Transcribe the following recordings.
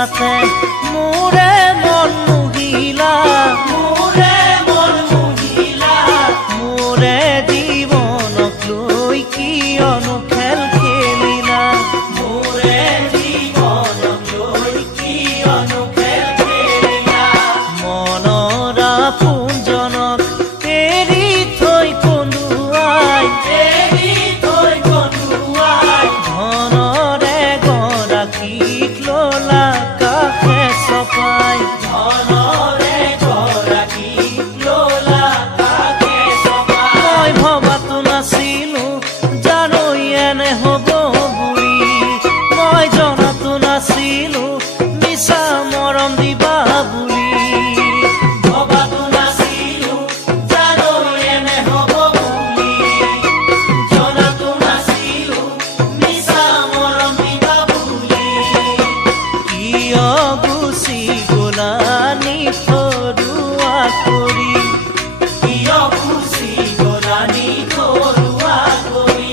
নিচাতে মোৰে মন মুহিলা মোৰে জীৱনক লৈ কিয়নো খেল খেলিলা মোৰে জীৱনক লৈ কিয়নো খেল খেলিলা মনৰ আপোনজনক এৰি থৈ কন্দুৱাই ধনৰে গৰাকীক ললা কাষে চপাই ধনৰে গৰাকীক ললা কাষে চপাই মই ভবাতো নাছিলো জানো এনে হ'ব বুলি মই জনাতো নাছিলো মিছা মৰম দিবা বুলি ভবাতো নাছিলো জানো এনে হ'ব বুলি জনাতো নাছিলো মিছা মৰম দিবা বুলি কিয় গুচি গলা নিথৰুৱা কৰি কিয় গুচি গলা নিথৰুৱা কৰি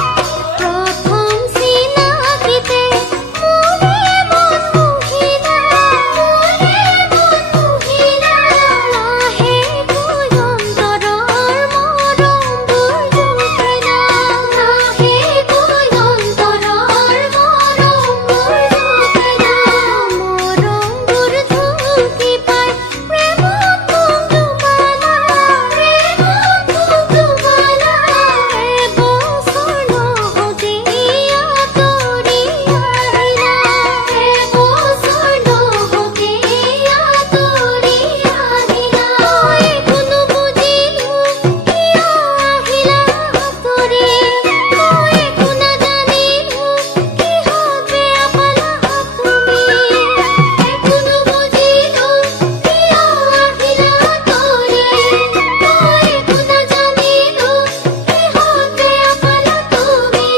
প্ৰথম চিনাকিতে মোৰে মন মুহিলা লাহে গৈ অন্তৰৰ মৰমবোৰ জোখালা লাহে গৈ অন্তৰৰ মৰমবোৰ জোখালা মৰমবোৰ ঢুকি পাই প্ৰেমত ডুবালা এবছৰ নহওঁতে আঁতৰি আহিলা এবছৰ নহওঁতে আঁতৰি আহিলা মই একো নুবুজিলো কিয় আহিলা আঁতৰি মই একো নাজানিলো কিহত বেয়া পালা তুমি একো নুবুজিলো কিয় আহিলা আঁতৰি মই একো নাজানিলো কিহত বেয়া পালা তুমি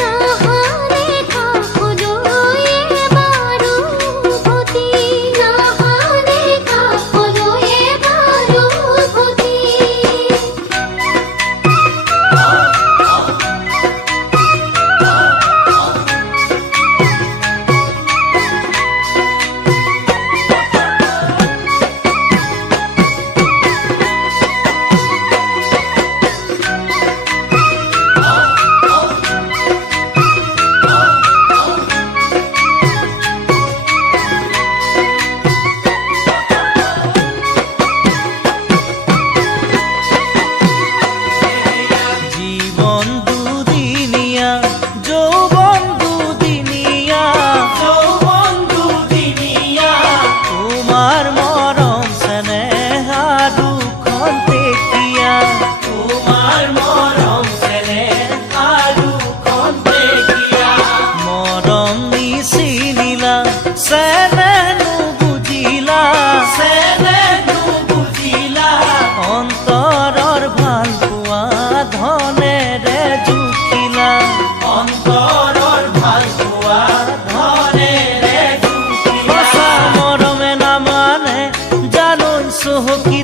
নাহাৰে কাষলৈ এবাৰো উভতি নাহাৰে কাষলৈ এবাৰো উভতি জীবন দুদিনীয়া যৌবন দুদিনীয়া তোমাৰ মৰম চেনেহ আৰু খন্তেকীয়া তোমাৰ মৰম চেনেহ আৰু খন্তেকীয়া মৰম নিচিনিলা চেনেহ নুবুজিলা অন্তৰৰ ভাল পোৱা ধনেৰে জুখিলা অন্তৰৰ ভাল পোৱা ধনেৰে জুখিলা সঁচা মৰমে নামানে জানো চহকী